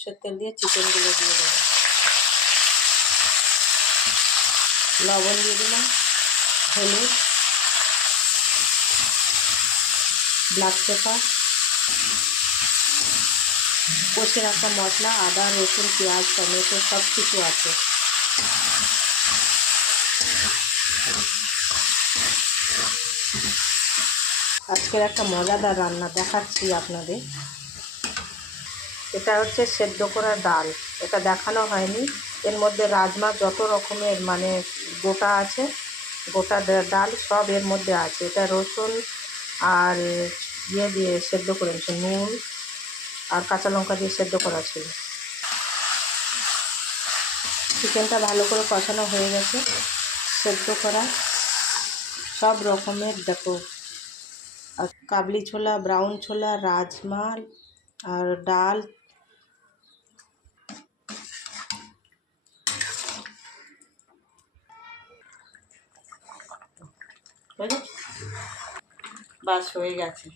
সর্ষের তেল দিয়ে চিকেনগুলো দিয়ে দেবো। লবণ দিয়ে দিলাম, হলুদ, ব্ল্যাক পেপার, কষে রাখা মশলা, আদা, রসুন, পেঁয়াজ, টমেটো সব কিছু আছে। আজকের একটা মজাদার রান্না দেখাচ্ছি আপনাদের। এটা হচ্ছে সেদ্ধ করা ডাল, এটা দেখানো হয়নি। এর মধ্যে রাজমা যত রকমের মানে গোটা আছে, গোটা ডাল সব এর মধ্যে আছে। এটা রসুন আর ইয়ে দিয়ে সেদ্ধ করেছে, নুন আর কাঁচা লঙ্কা দিয়ে সেদ্ধ করা ছিল। চিকেনটা ভালো করে কষানো হয়ে গেছে, সেদ্ধ করা সব রকমের দেখো, আর কাবলি ছোলা, ব্রাউন ছোলা, রাজমা আর ডাল, বাস হয়ে গেছে।